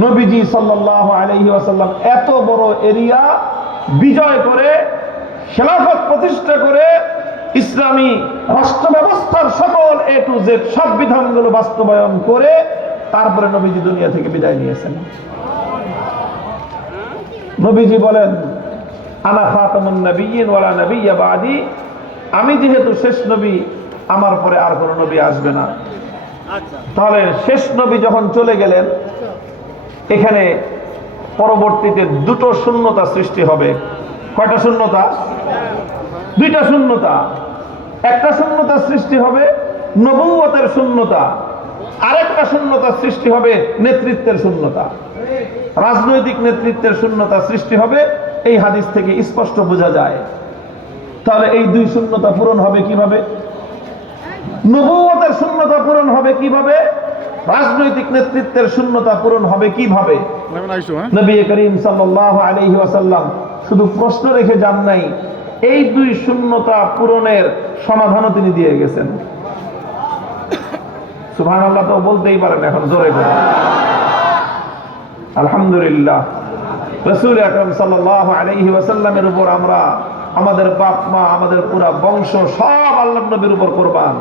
নবীজি সাল্লাল্লাহু আলাইহি ওয়াসাল্লাম এত বড় এরিয়া বিজয় করে, খেলাফত প্রতিষ্ঠা করে, ইসলামী রাষ্ট্র ব্যবস্থার সকল এ টু জেড সব বিধানগুলো বাস্তবায়ন করে তারপরে নবীজি দুনিয়া থেকে বিদায় নিয়েছেন। নবীজি বলেন, আনা খাতামুন নবিয়্যিন ওয়ালা নাবিয়্যা বাদি, আমি যেহেতু শেষ নবী, আমার পরে আর কোনো নবী আসবে না। তাহলে শেষ নবী যখন চলে গেলেন, এখানে পরবর্তীতে দুটো শূন্যতা সৃষ্টি হবে। কয়টা শূন্যতা? দুইটা শূন্যতা। একটা শূন্যতা সৃষ্টি হবে নবুয়তের শূন্যতা, আরেকটা শূন্যতা সৃষ্টি হবে নেতৃত্বের শূন্যতা, রাজনৈতিক নেতৃত্বের শূন্যতা সৃষ্টি হবে। এই হাদিস থেকে স্পষ্ট বোঝা যায়। তাহলে এই দুই শূন্যতা পূরণ হবে কিভাবে? নবুয়তের শূন্যতা পূরণ হবে কিভাবে? রাজনৈতিক নেতৃত্বের শূন্যতা পূরণ হবে কিভাবে? নবী করিম সাল্লাল্লাহু আলাইহি ওয়াসাল্লাম শুধু প্রশ্ন রেখে যান নাই, এই দুই শূন্যতা পূরণের সমাধানও তিনি দিয়ে গেছেন। সুবহানাল্লাহ তো বলতেই পারেন এখন জোরে করে। আলহামদুলিল্লাহ। রাসূল আকরাম সাল্লাল্লাহু আলাইহি ওয়াসাল্লামের উপর আমরা, আমাদের বাপ মা, আমাদের পুরা বংশ সব আল্লাহর নবীর উপর কোরবান,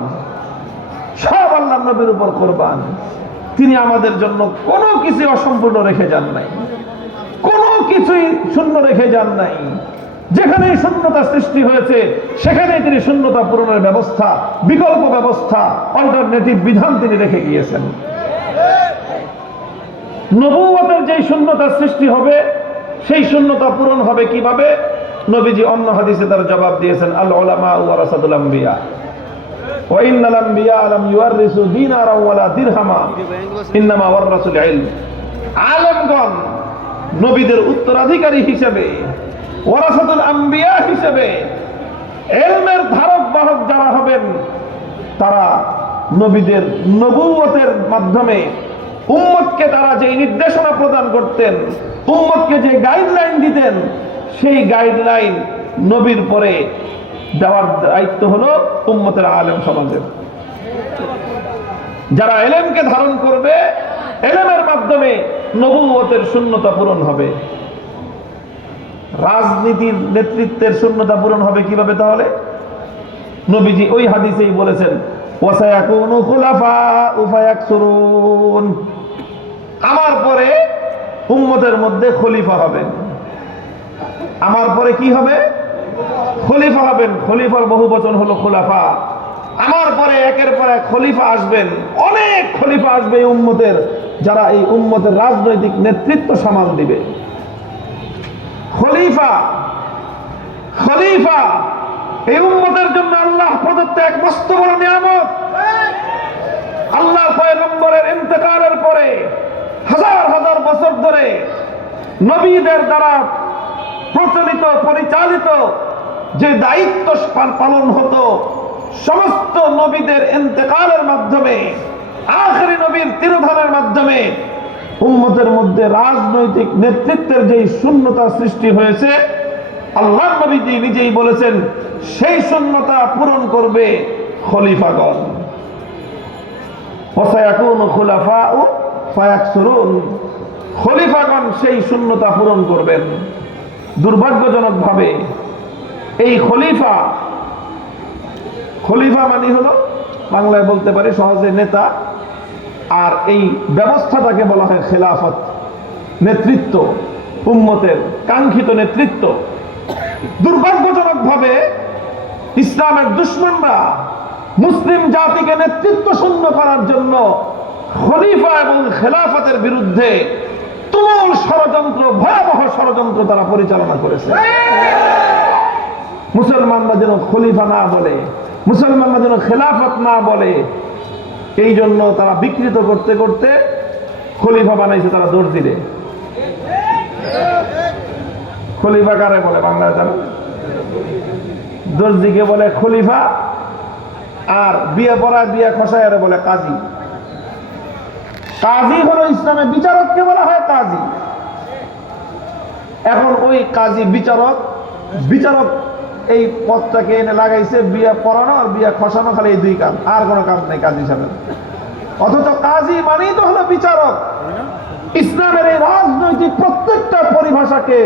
সব আল্লাহর নবীর উপর কোরবান। তিনি আমাদের জন্য কোনো কিছু অসম্পূর্ণ রেখে যান নাই, কোনো কিছুই শূন্য রেখে যান নাই। যেখানে শূন্যতা সৃষ্টি হয়েছে সেখানে তিনি শূন্যতা পূরণের ব্যবস্থা, বিকল্প ব্যবস্থা, অল্টারনেটিভ বিধান তিনি রেখে গিয়েছেন। নবুয়তের যেই শূন্যতা সৃষ্টি হবে সেই শূন্যতা পূরণ হবে কিভাবে? নবীজি অন্য হাদিসে তার জবাব দিয়েছেন, আল উলামা ওয়ারাসাতুল আম্বিয়া ওয়া ইন্নাল আম্বিয়া লাম ইউয়ারিসু দিনারা ওয়ালা দিরহামা ইন্নামা ওয়ারাসুল ইলম। আলেমগণ নবীদের উত্তরাধিকারী হিসেবে, ওয়ারাসাতুল আম্বিয়া হিসেবে, ইলমের ধারক বাহক যারা হবেন তারা নবীদের নবুয়তের মাধ্যমে উম্মতকে তারা যে নির্দেশনা প্রদান করতেন, উম্মতকে যে গাইডলাইন দিতেন, সেই গাইডলাইন নবীর পরে দেওয়ার দায়িত্ব হলো উম্মতের আলেম সমাজের। যারা ইলমকে ধারণ করবে, ইলমের মাধ্যমে নবুয়তের শূন্যতা পূরণ হবে। রাজনীতির নেতৃত্বের শূন্যতা পূরণ হবে কিভাবে? তাহলে নবীজি ওই হাদিসেই বলেছেন, ওয়াসায়াকুনু খুলাফাউ ফায়াকসুরুন, আমার পরে উম্মতের মধ্যে খলিফা হবেন। আমার পরে কি হবে? খলিফা হবেন। খলিফার বহু বচন হলো খুলাফা। আমার পরে একের পর এক খলিফা আসবেন, অনেক খলিফা আসবে এই উম্মতের, যারা এই উম্মতের রাজনৈতিক নেতৃত্ব সামাল দিবে। খলিফা, খলিফা এই উম্মতের জন্য আল্লাহ প্রদত্ত এক মস্ত বড় নিয়ামত। আল্লাহ পয়গম্বরের ইন্তেকালের পরে হাজার হাজার বছর ধরে নবীদের দ্বারা প্রচলিত, পরিচালিত যে দায়িত্ব পালন হতো, সমস্ত নবীদের ইন্তেকালের মাধ্যমে, আখেরি নবীর তিরোধানের মাধ্যমে উম্মতের মধ্যে রাজনৈতিক নেতৃত্বের যে শূন্যতা সৃষ্টি হয়েছে, আল্লাহর নবীজি নিজেই বলেছেন সেই শূন্যতা পূরণ করবে খলিফাগণ। ওয়াসায়াকুনু খুলাফাউ ফায়াকসুরুন, খলিফাগণ সেই শূন্যতা পূরণ করবেন। দুর্ভাগ্যজনকভাবে এই খলিফা, খলিফা মানে হলো বাংলায় বলতে পারি সহজে নেতা, আর এই ব্যবস্থাটাকে বলা হয় খেলাফত, নেতৃত্ব, উম্মতের কাঙ্ক্ষিত নেতৃত্ব। দুর্ভাগ্যজনকভাবে ইসলামের দুশমনরা মুসলিম জাতিকে নেতৃত্ব শূন্য করার জন্য খলিফা এবং খেলাফতের বিরুদ্ধে তুমুল ষড়যন্ত্র, ভয়াবহ ষড়যন্ত্র তারা পরিচালনা করেছে। মুসলমানরা যেন খলিফা না বলে, মুসলমানরা যেন খেলাফত না বলে, এই জন্য তারা বিকৃত করতে করতে খলিফা বানাইছে তারা দর্জিরে। খলিফা কারে বলে বাংলায় জানো? দর্জিকে বলে খলিফা, আর বিয়ে পড়ায় বিয়ে খসায় বলে কাজী। কাজী হলো ইসলামে বিচারককে বলা হয় কাজী। এখন ওই কাজী বিচারক, বিচারক এই পদটাকে এনে লাগাইছে বিয়ে পড়ানো আর বিয়ে খসানো, খালি এই দুই কাজ, আর কোনো কাজ নেই কাজী সাহেব। অথচ কাজী মানেই তো হলো বিচারক। ইসলামের এই রাজনৈতিক প্রত্যেকটা পরিভাষাকে